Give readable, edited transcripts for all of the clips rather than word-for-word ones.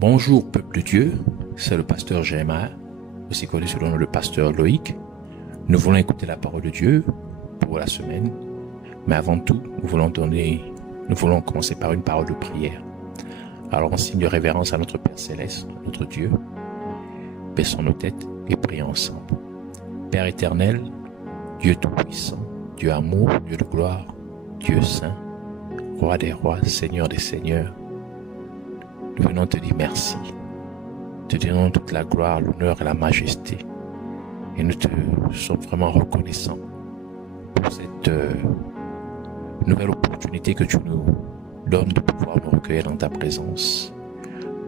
Bonjour peuple de Dieu, c'est le pasteur Jérémie, aussi connu sous le nom de pasteur Loïc. Nous voulons écouter la parole de Dieu pour la semaine, mais avant tout, nous voulons commencer par une parole de prière. Alors en signe de révérence à notre Père Céleste, notre Dieu, baissons nos têtes et prions ensemble. Père éternel, Dieu tout-puissant, Dieu amour, Dieu de gloire, Dieu saint, Roi des rois, Seigneur des seigneurs, nous venons te dire merci. Te donnons toute la gloire, l'honneur et la majesté. Et nous te sommes vraiment reconnaissants pour cette nouvelle opportunité que tu nous donnes de pouvoir nous recueillir dans ta présence,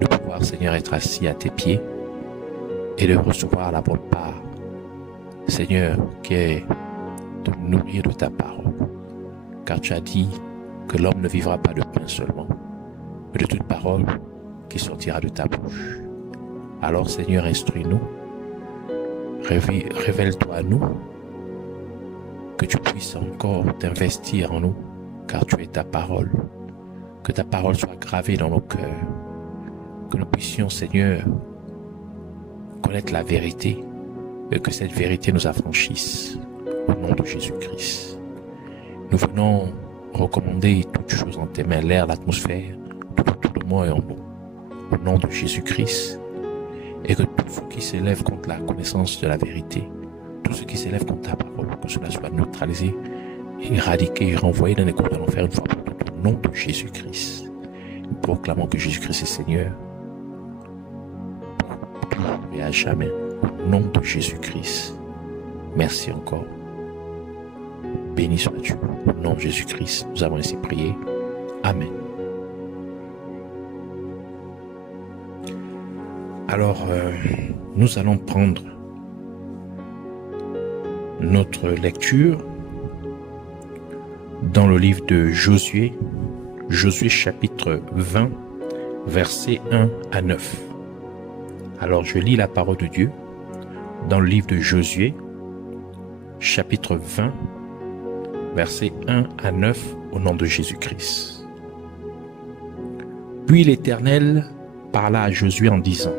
de pouvoir, Seigneur, être assis à tes pieds et de recevoir la bonne part, Seigneur, qui est de nous nourrir de ta parole. Car tu as dit que l'homme ne vivra pas de pain seulement, mais de toute parole qui sortira de ta bouche. Alors, Seigneur, instruis-nous, révèle-toi à nous, que tu puisses encore t'investir en nous, car tu es ta parole, que ta parole soit gravée dans nos cœurs, que nous puissions, Seigneur, connaître la vérité, et que cette vérité nous affranchisse, au nom de Jésus-Christ. Nous venons recommander toutes choses en tes mains, l'air, l'atmosphère, tout autour de moi et en nous, au nom de Jésus-Christ, et que tout ce qui s'élève contre la connaissance de la vérité, tout ce qui s'élève contre ta parole, que cela soit neutralisé, éradiqué et renvoyé dans les cours de l'enfer une fois pour toutes, au nom de Jésus-Christ. Nous proclamons que Jésus-Christ est Seigneur, pour toujours et à jamais, au nom de Jésus-Christ. Merci encore. Béni sois-tu, au nom de Jésus-Christ. Nous avons ainsi prié. Amen. Alors, nous allons prendre notre lecture dans le livre de Josué, Josué chapitre 20, versets 1 à 9. Alors, je lis la parole de Dieu dans le livre de Josué, chapitre 20, versets 1 à 9, au nom de Jésus-Christ. Puis l'Éternel parla à Josué en disant: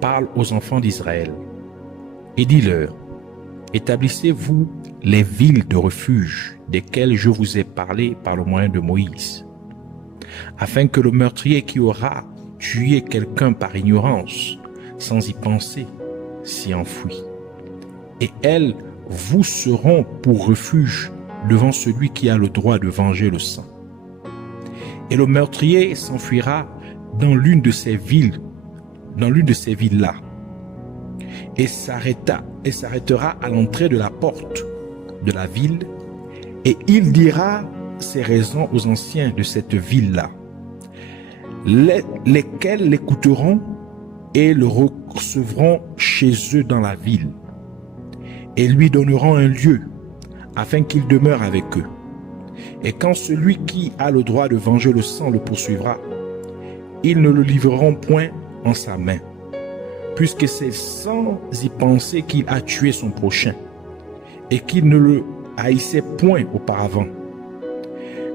Parle aux enfants d'Israël et dis-leur: Établissez-vous les villes de refuge desquelles je vous ai parlé par le moyen de Moïse, afin que le meurtrier qui aura tué quelqu'un par ignorance, sans y penser, s'y enfuit. Et elles vous seront pour refuge devant celui qui a le droit de venger le sang. Et le meurtrier s'enfuira dans l'une de ces villes-là, et s'arrêtera à l'entrée de la porte de la ville, et il dira ses raisons aux anciens de cette ville-là, lesquels l'écouteront et le recevront chez eux dans la ville, et lui donneront un lieu afin qu'il demeure avec eux. Et quand celui qui a le droit de venger le sang le poursuivra, ils ne le livreront point en sa main, puisque c'est sans y penser qu'il a tué son prochain, et qu'il ne le haïssait point auparavant.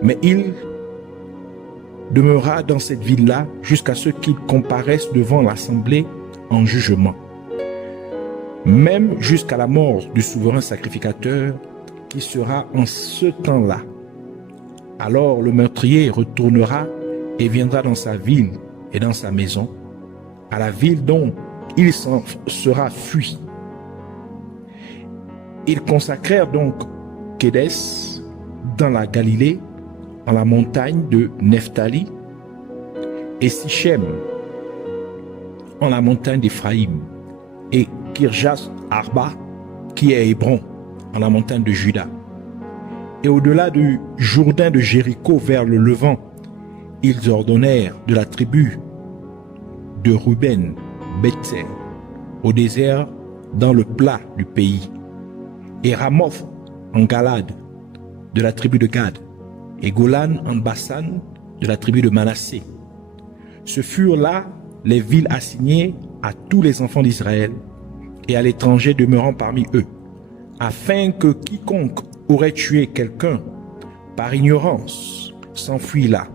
Mais il demeurera dans cette ville-là jusqu'à ce qu'il comparaisse devant l'assemblée en jugement, même jusqu'à la mort du souverain sacrificateur qui sera en ce temps-là. Alors le meurtrier retournera et viendra dans sa ville et dans sa maison, à la ville dont il s'en sera fui. Ils consacrèrent donc Kédès dans la Galilée, en la montagne de Nephtali, et Sichem en la montagne d'Éphraïm, et Kirjath Arba, qui est Hébron, en la montagne de Juda. Et au-delà du Jourdain de Jéricho vers le levant, ils ordonnèrent de la tribu de Ruben, Bethel, au désert, dans le plat du pays, et Ramoth en Galade, de la tribu de Gad, et Golan en Bassan, de la tribu de Manassé. Ce furent là les villes assignées à tous les enfants d'Israël et à l'étranger demeurant parmi eux, afin que quiconque aurait tué quelqu'un par ignorance s'enfuit là,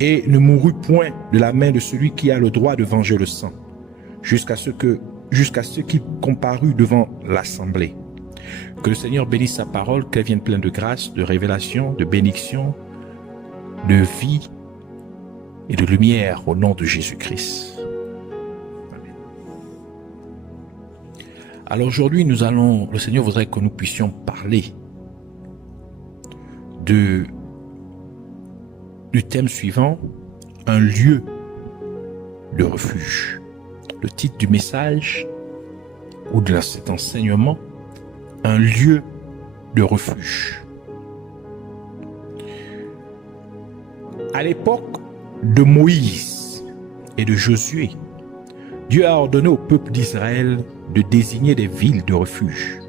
et ne mourut point de la main de celui qui a le droit de venger le sang, jusqu'à ce qu'il comparut devant l'assemblée. Que le Seigneur bénisse sa parole, qu'elle vienne pleine de grâce, de révélation, de bénédiction, de vie et de lumière au nom de Jésus-Christ. Amen. Alors aujourd'hui, le Seigneur voudrait que nous puissions parler du thème suivant, un lieu de refuge. Le titre du message ou de cet enseignement, un lieu de refuge. À l'époque de Moïse et de Josué, Dieu a ordonné au peuple d'Israël de désigner des villes de refuge.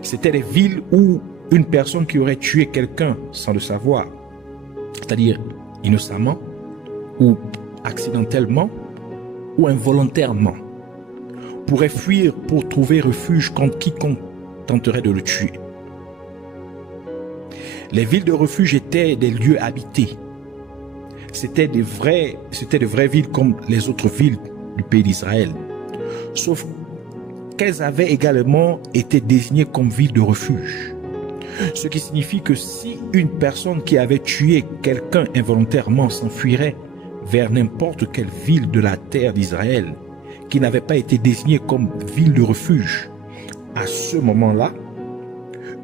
C'était des villes où une personne qui aurait tué quelqu'un sans le savoir, c'est-à-dire innocemment ou accidentellement ou involontairement, pourrait fuir pour trouver refuge contre quiconque tenterait de le tuer. Les villes de refuge étaient des lieux habités. C'était de vraies villes comme les autres villes du pays d'Israël. Sauf qu'elles avaient également été désignées comme villes de refuge. Ce qui signifie que si une personne qui avait tué quelqu'un involontairement s'enfuirait vers n'importe quelle ville de la terre d'Israël qui n'avait pas été désignée comme ville de refuge, à ce moment-là,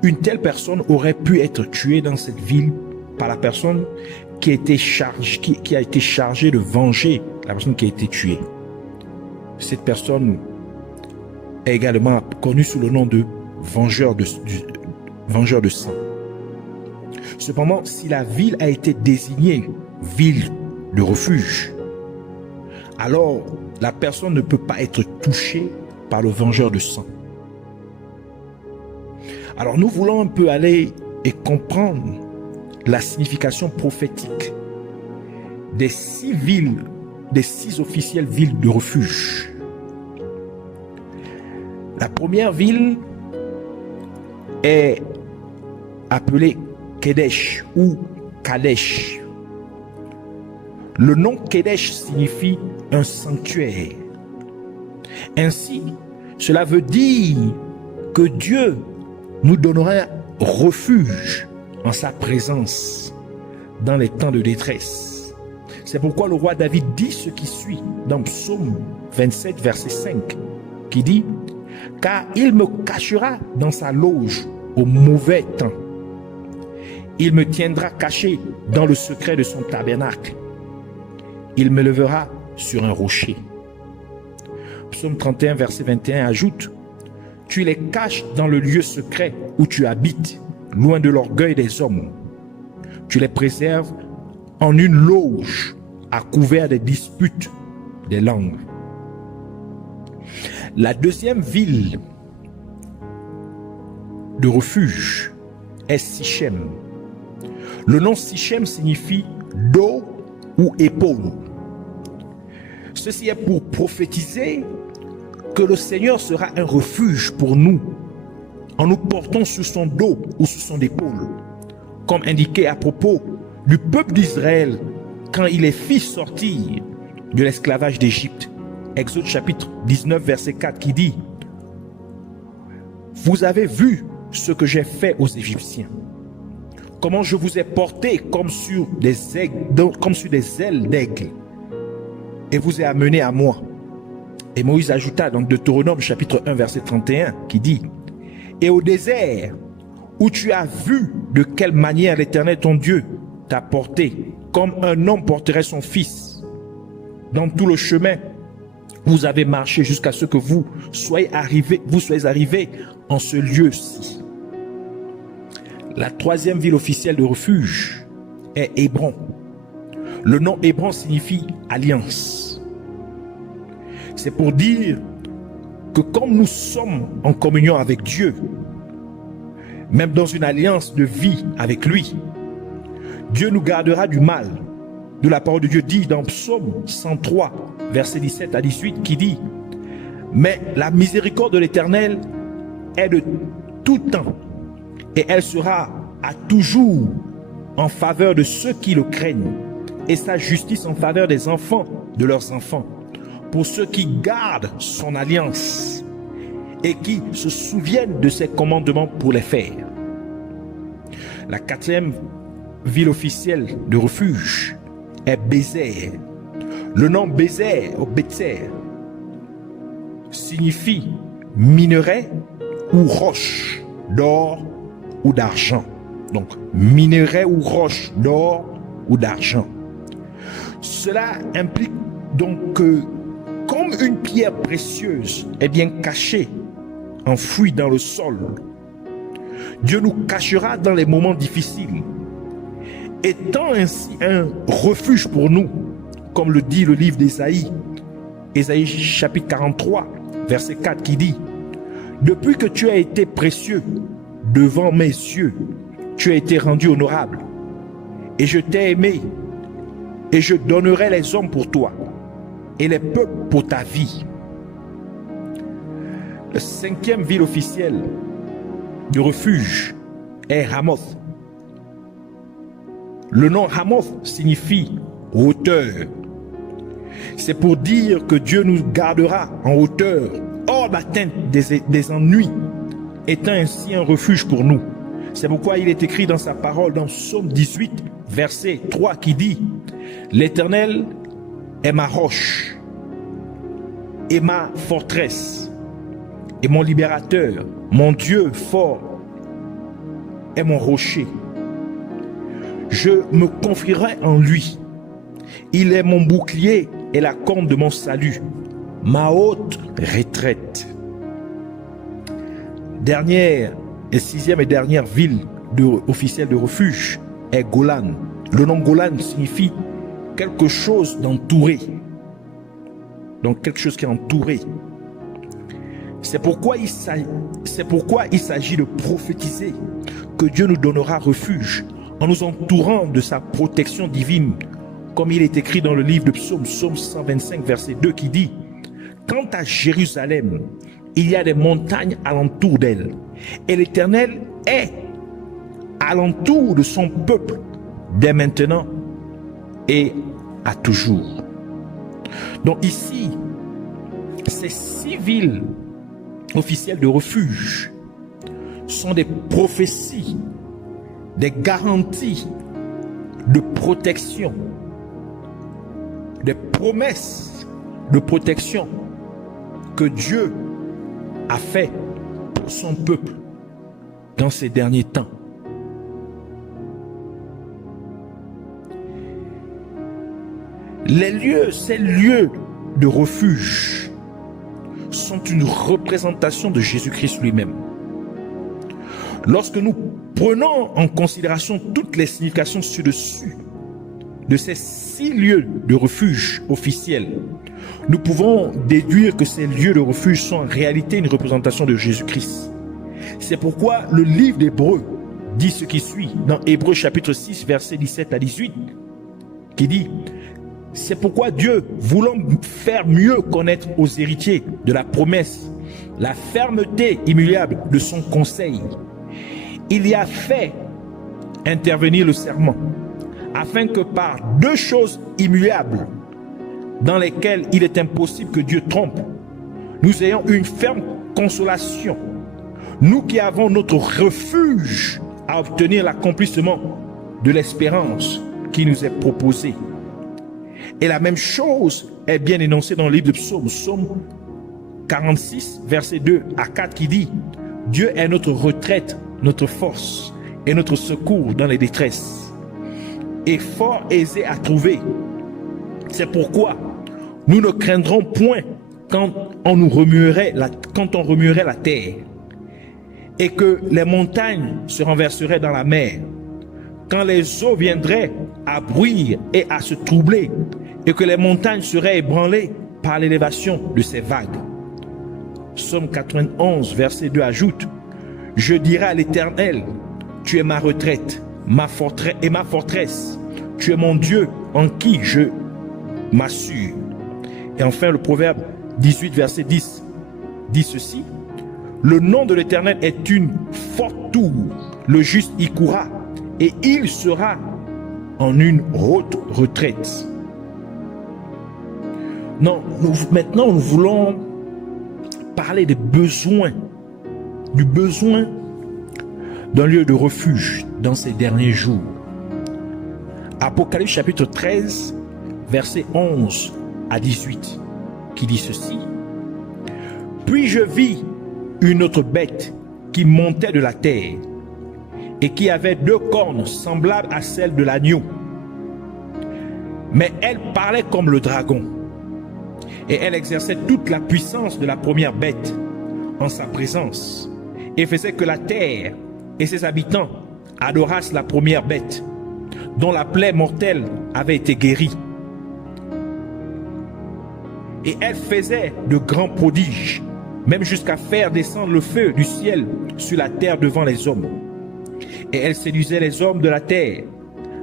une telle personne aurait pu être tuée dans cette ville par la personne qui a été chargée de venger la personne qui a été tuée. Cette personne est également connue sous le nom de vengeur de sang. Cependant, si la ville a été désignée ville de refuge, alors la personne ne peut pas être touchée par le vengeur de sang. Alors nous voulons un peu aller et comprendre la signification prophétique des 6 officielles villes de refuge. La première ville est appelée Kedesh ou Kadesh. Le nom Kedesh signifie un sanctuaire. Ainsi, cela veut dire que Dieu nous donnera refuge en sa présence dans les temps de détresse. C'est pourquoi le roi David dit ce qui suit dans Psaume 27, verset 5, qui dit « Car il me cachera dans sa loge au mauvais temps. Il me tiendra caché dans le secret de son tabernacle. Il me lèvera sur un rocher. » Psaume 31, verset 21 ajoute « Tu les caches dans le lieu secret où tu habites, loin de l'orgueil des hommes. Tu les préserves en une loge à couvert des disputes des langues. » La deuxième ville de refuge est Sichem. Le nom Sichem signifie dos ou épaule. Ceci est pour prophétiser que le Seigneur sera un refuge pour nous en nous portant sur son dos ou sur son épaule, comme indiqué à propos du peuple d'Israël quand il est fit sortir de l'esclavage d'Égypte. Exode chapitre 19 verset 4 qui dit « Vous avez vu ce que j'ai fait aux Égyptiens, comment je vous ai porté comme sur des ailes d'aigle et vous ai amené à moi. » Et Moïse ajouta dans Deutéronome chapitre 1 verset 31 qui dit « Et au désert où tu as vu de quelle manière l'Éternel ton Dieu t'a porté, comme un homme porterait son fils, dans tout le chemin, vous avez marché jusqu'à ce que vous soyez arrivés en ce lieu-ci. » La troisième ville officielle de refuge est Hébron. Le nom Hébron signifie alliance. C'est pour dire que comme nous sommes en communion avec Dieu, même dans une alliance de vie avec lui, Dieu nous gardera du mal. De la parole de Dieu dit dans Psaume 103, verset 17 à 18, qui dit « Mais la miséricorde de l'Éternel est de tout temps, et elle sera à toujours en faveur de ceux qui le craignent, et sa justice en faveur des enfants de leurs enfants, pour ceux qui gardent son alliance et qui se souviennent de ses commandements pour les faire. La quatrième ville officielle de refuge est Bézer. Le nom Bézer ou Bézer signifie minerai ou roche d'or ou d'argent. Donc, minerai ou roche d'or ou d'argent. Cela implique donc que, comme une pierre précieuse est bien cachée, enfouie dans le sol, Dieu nous cachera dans les moments difficiles, étant ainsi un refuge pour nous, comme le dit le livre d'Ésaïe, Ésaïe chapitre 43, verset 4, qui dit: depuis que tu as été précieux devant mes yeux, tu as été rendu honorable, et je t'ai aimé, et je donnerai les hommes pour toi, et les peuples pour ta vie. La cinquième ville officielle de refuge est Ramoth. Le nom Ramoth signifie hauteur. C'est pour dire que Dieu nous gardera en hauteur, hors d'atteinte des ennuis, étant ainsi un refuge pour nous. C'est pourquoi il est écrit dans sa parole, dans Psaume 18, verset 3, qui dit: l'Éternel est ma roche et ma forteresse et mon libérateur, mon Dieu fort est mon rocher. Je me confierai en lui. Il est mon bouclier et la corne de mon salut, ma haute retraite. Dernière et sixième et dernière ville officielle de refuge est Golan. Le nom Golan signifie quelque chose d'entouré. Donc quelque chose qui est entouré. C'est pourquoi il s'agit de prophétiser que Dieu nous donnera refuge en nous entourant de sa protection divine, comme il est écrit dans le livre de Psaume 125, verset 2, qui dit: quant à Jérusalem, il y a des montagnes alentour d'elle, et l'Éternel est alentour de son peuple dès maintenant et à toujours. Donc ici, ces 6 villes officielles de refuge sont des prophéties, des garanties de protection, des promesses de protection que Dieu a fait pour son peuple dans ces derniers temps. Ces lieux de refuge sont une représentation de Jésus-Christ lui-même. Lorsque nous prenons en considération toutes les significations ci-dessus de ces 6 lieux de refuge officiels, nous pouvons déduire que ces lieux de refuge sont en réalité une représentation de Jésus-Christ. C'est pourquoi le livre d'Hébreux dit ce qui suit dans Hébreux chapitre 6, versets 17 à 18, qui dit: c'est pourquoi Dieu, voulant faire mieux connaître aux héritiers de la promesse la fermeté immuable de son conseil, il y a fait intervenir le serment, afin que par 2 choses immuables, dans lesquelles il est impossible que Dieu trompe, nous ayons une ferme consolation, nous qui avons notre refuge à obtenir l'accomplissement de l'espérance qui nous est proposée. Et la même chose est bien énoncée dans le livre de Psaume, Psaume 46, verset 2 à 4, qui dit: Dieu est notre retraite, notre force et notre secours dans les détresses, et fort aisé à trouver. C'est pourquoi nous ne craindrons point quand on remuerait la terre, et que les montagnes se renverseraient dans la mer, quand les eaux viendraient à bruire et à se troubler, et que les montagnes seraient ébranlées par l'élévation de ces vagues. Psaume 91, verset 2 ajoute: je dirai à l'Éternel, tu es ma retraite, ma forteresse, tu es mon Dieu en qui je m'assure. Et enfin le proverbe 18, verset 10 dit ceci: le nom de l'Éternel est une forte tour, le juste y courra et il sera en une haute retraite. Non, maintenant nous voulons parler des besoins, du besoin d'un lieu de refuge dans ces derniers jours. Apocalypse chapitre 13, versets 11 à 18, qui dit ceci. Puis je vis une autre bête qui montait de la terre et qui avait 2 cornes semblables à celles de l'agneau. Mais elle parlait comme le dragon et elle exerçait toute la puissance de la première bête en sa présence et faisait que la terre et ses habitants adorassent la première bête dont la plaie mortelle avait été guérie. Et elle faisait de grands prodiges, même jusqu'à faire descendre le feu du ciel sur la terre devant les hommes. Et elle séduisait les hommes de la terre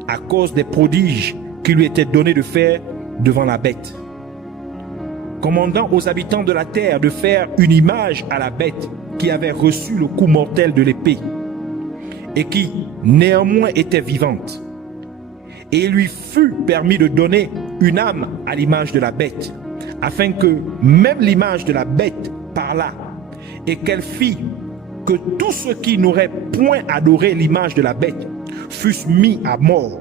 à cause des prodiges qui lui étaient donnés de faire devant la bête, commandant aux habitants de la terre de faire une image à la bête qui avait reçu le coup mortel de l'épée et qui néanmoins était vivante. Et il lui fut permis de donner une âme à l'image de la bête, afin que même l'image de la bête parlât, et qu'elle fit que tous ceux qui n'auraient point adoré l'image de la bête fussent mis à mort.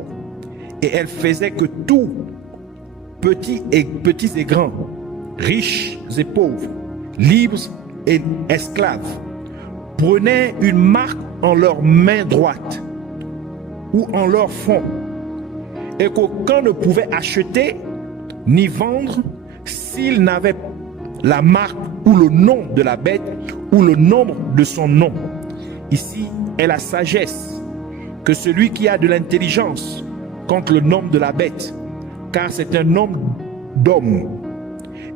Et elle faisait que tous, petits et grands, riches et pauvres, libres et esclaves, prenaient une marque en leur main droite ou en leur front, et qu'aucun ne pouvait acheter ni vendre s'il n'avait la marque ou le nom de la bête ou le nombre de son nom. Ici est la sagesse, que celui qui a de l'intelligence compte le nombre de la bête, car c'est un nombre d'homme,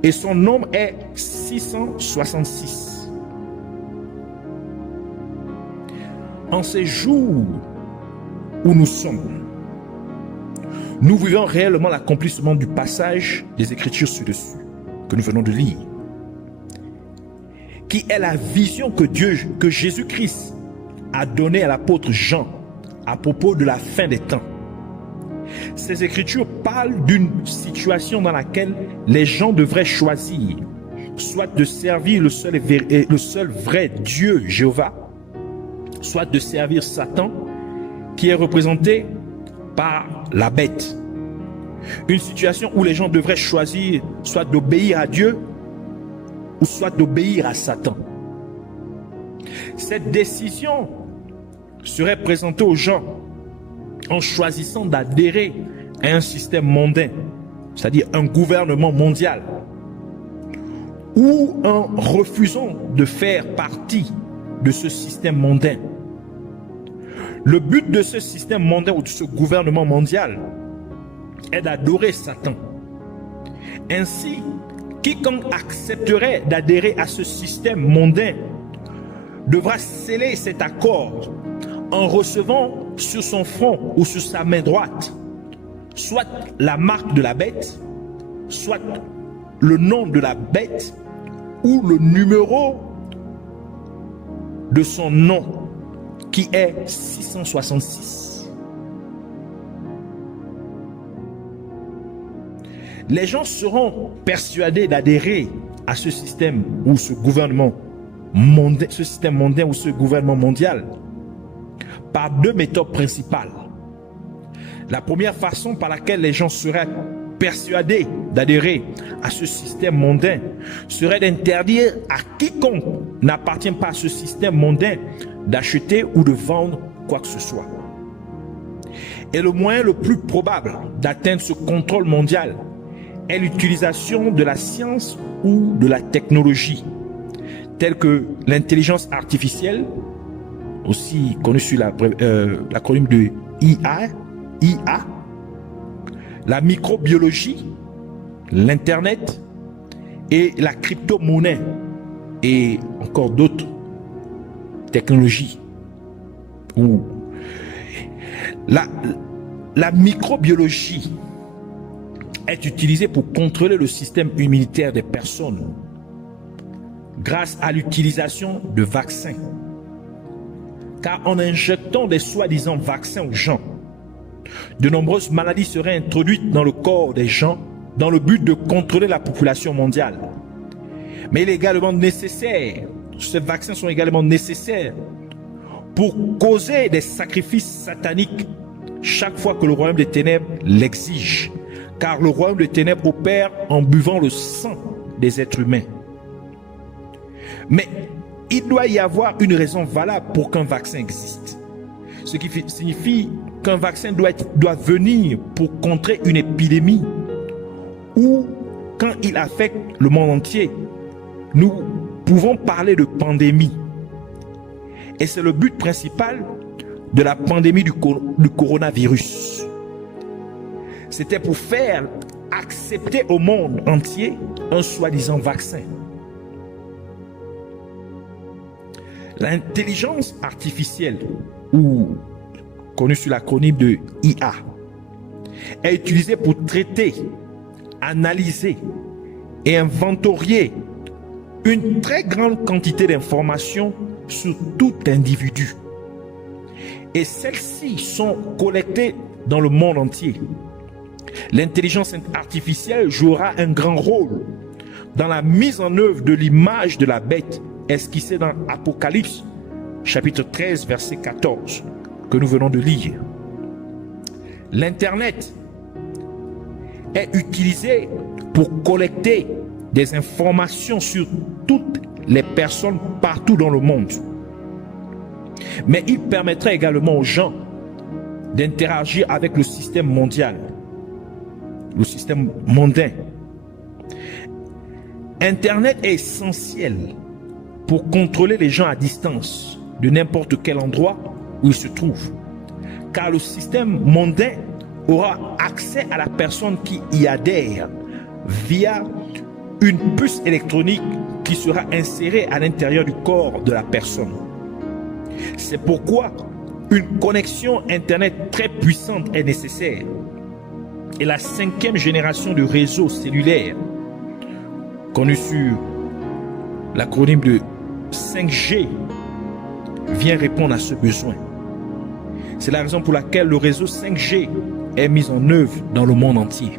et son nombre est 666. En ces jours où nous sommes, nous vivons réellement l'accomplissement du passage des Écritures ci-dessus que nous venons de lire, qui est la vision que Jésus-Christ a donnée à l'apôtre Jean à propos de la fin des temps. Ces Écritures parlent d'une situation dans laquelle les gens devraient choisir, soit de servir le seul vrai Dieu, Jéhovah, soit de servir Satan, qui est représenté par la bête. Une situation où les gens devraient choisir soit d'obéir à Dieu ou soit d'obéir à Satan. Cette décision serait présentée aux gens en choisissant d'adhérer à un système mondain, c'est-à-dire un gouvernement mondial, ou en refusant de faire partie de ce système mondain. Le but de ce système mondain ou de ce gouvernement mondial est d'adorer Satan. Ainsi, quiconque accepterait d'adhérer à ce système mondain devra sceller cet accord en recevant sur son front ou sur sa main droite soit la marque de la bête, soit le nom de la bête ou le numéro de son nom, qui est 666. Les gens seront persuadés d'adhérer à ce système ou ce gouvernement mondain, ce système mondain ou ce gouvernement mondial par 2 méthodes principales. La première façon par laquelle les gens seraient persuadés d'adhérer à ce système mondain serait d'interdire à quiconque n'appartient pas à ce système mondain d'acheter ou de vendre quoi que ce soit. Et le moyen le plus probable d'atteindre ce contrôle mondial est l'utilisation de la science ou de la technologie, telle que l'intelligence artificielle, aussi connue sous l'acronyme de IA, la microbiologie, l'internet et la crypto-monnaie et encore d'autres technologies. La microbiologie est utilisée pour contrôler le système immunitaire des personnes grâce à l'utilisation de vaccins. Car en injectant des soi-disant vaccins aux gens, De nombreuses maladies seraient introduites dans le corps des gens dans le but de contrôler la population mondiale. Mais il est également nécessaire, ces vaccins sont également nécessaires pour causer des sacrifices sataniques chaque fois que le royaume des ténèbres l'exige. Car le royaume des ténèbres opère en buvant le sang des êtres humains. Mais il doit y avoir une raison valable pour qu'un vaccin existe. Ce qui signifie qu'un vaccin doit venir pour contrer une épidémie ou quand il affecte le monde entier. Nous pouvons parler de pandémie. Et c'est le but principal de la pandémie du coronavirus. C'était pour faire accepter au monde entier un soi-disant vaccin. L'intelligence artificielle, ou connue sous l'acronyme de IA, est utilisée pour traiter, analyser et inventorier une très grande quantité d'informations sur tout individu. Et celles-ci sont collectées dans le monde entier. L'intelligence artificielle jouera un grand rôle dans la mise en œuvre de l'image de la bête esquissée dans Apocalypse, chapitre 13, verset 14, que nous venons de lire. L'Internet est utilisé pour collecter des informations sur toutes les personnes partout dans le monde. Mais il permettrait également aux gens d'interagir avec le système mondial, le système mondain. Internet est essentiel pour contrôler les gens à distance de n'importe quel endroit où ils se trouvent, car le système mondain aura accès à la personne qui y adhère via une puce électronique qui sera insérée à l'intérieur du corps de la personne. C'est pourquoi une connexion Internet très puissante est nécessaire. Et la 5e génération de réseaux cellulaires, connue sur l'acronyme de 5G, vient répondre à ce besoin. C'est la raison pour laquelle le réseau 5G est mis en œuvre dans le monde entier.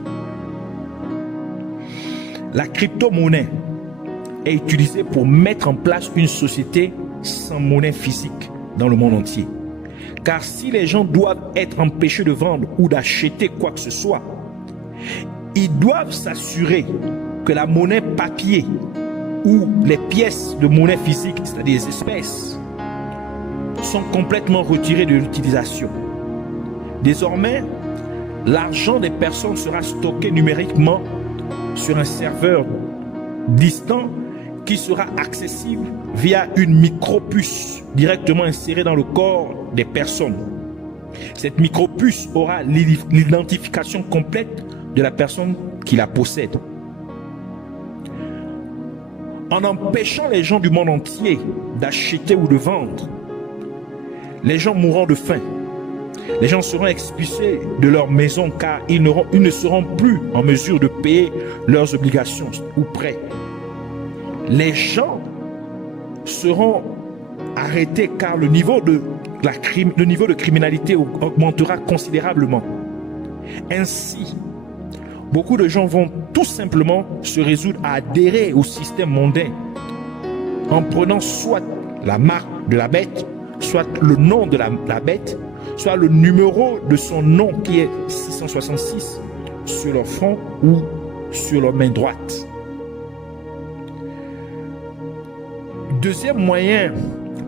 La crypto-monnaie est utilisée pour mettre en place une société sans monnaie physique dans le monde entier. Car si les gens doivent être empêchés de vendre ou d'acheter quoi que ce soit, ils doivent s'assurer que la monnaie papier ou les pièces de monnaie physique, c'est-à-dire les espèces, sont complètement retirées de l'utilisation. Désormais, l'argent des personnes sera stocké numériquement sur un serveur distant qui sera accessible via une micropuce directement insérée dans le corps des personnes. Cette micropuce aura l'identification complète de la personne qui la possède. En empêchant les gens du monde entier d'acheter ou de vendre, les gens mourront de faim. Les gens seront expulsés de leur maison car ils ne seront plus en mesure de payer leurs obligations ou prêts. Les gens seront arrêtés car le niveau de criminalité augmentera considérablement. Ainsi, beaucoup de gens vont tout simplement se résoudre à adhérer au système mondain en prenant soit la marque de la bête, soit le nom de la bête, soit le numéro de son nom qui est 666 sur leur front ou sur leur main droite. Deuxième moyen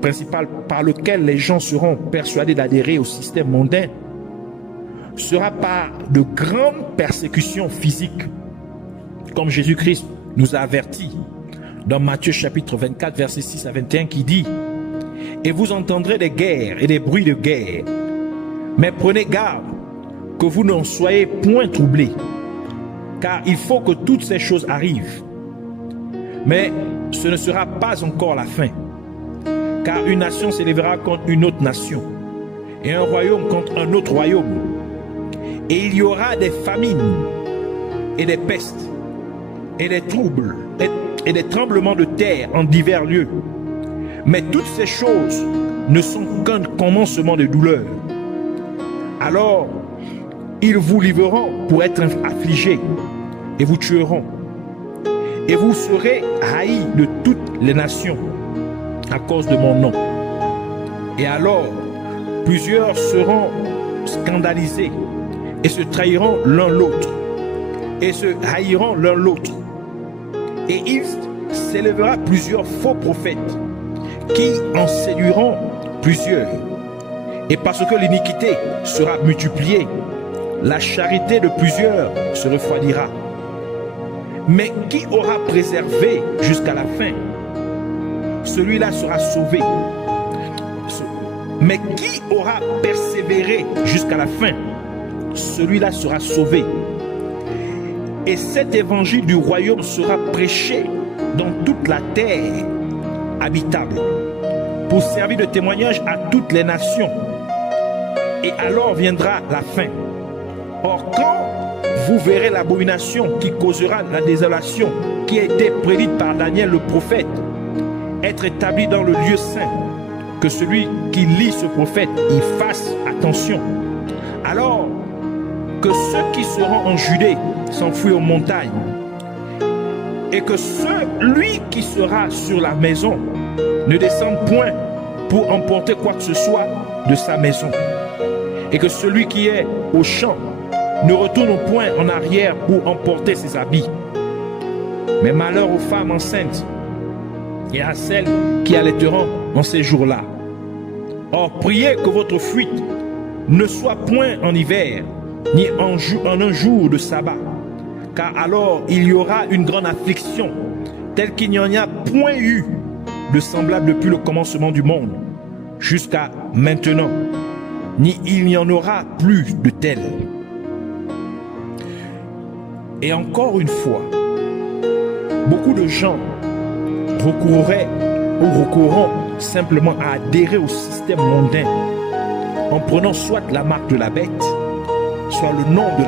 principal par lequel les gens seront persuadés d'adhérer au système mondain sera par de grandes persécutions physiques, comme Jésus-Christ nous a avertis dans Matthieu chapitre 24, versets 6 à 21, qui dit « Et vous entendrez des guerres et des bruits de guerre, mais prenez garde que vous n'en soyez point troublés, car il faut que toutes ces choses arrivent. Mais ce ne sera pas encore la fin, car une nation s'élèvera contre une autre nation, et un royaume contre un autre royaume. Et il y aura des famines, et des pestes, et des troubles, et des tremblements de terre en divers lieux. Mais toutes ces choses ne sont qu'un commencement de douleur. Alors, Ils vous livreront pour être affligés et vous tueront. Et vous serez haïs de toutes les nations à cause de mon nom. Et alors, plusieurs seront scandalisés et se trahiront l'un l'autre et se haïront l'un l'autre. Et il s'élèvera plusieurs faux prophètes qui en séduiront plusieurs. Et parce que l'iniquité sera multipliée, la charité de plusieurs se refroidira. Mais qui aura préservé jusqu'à la fin, celui-là sera sauvé. Mais qui aura persévéré jusqu'à la fin, celui-là sera sauvé. Et cet évangile du royaume sera prêché dans toute la terre habitable, pour servir de témoignage à toutes les nations. Et alors viendra la fin. Or, quand vous verrez l'abomination qui causera la désolation, qui a été prédite par Daniel le prophète, être établie dans le lieu saint, que celui qui lit ce prophète y fasse attention. Alors que ceux qui seront en Judée s'enfuient aux montagnes, et que celui qui sera sur la maison ne descende point pour emporter quoi que ce soit de sa maison, et que celui qui est au champ ne retourne point en arrière pour emporter ses habits. Mais malheur aux femmes enceintes et à celles qui allaiteront en ces jours-là. Or, priez que votre fuite ne soit point en hiver, ni en un jour de sabbat, car alors il y aura une grande affliction, telle qu'il n'y en a point eu de semblable depuis le commencement du monde, jusqu'à maintenant, ni il n'y en aura plus de telle. Et encore une fois, beaucoup de gens recourront simplement à adhérer au système mondain en prenant soit la marque de la bête, soit le nom de la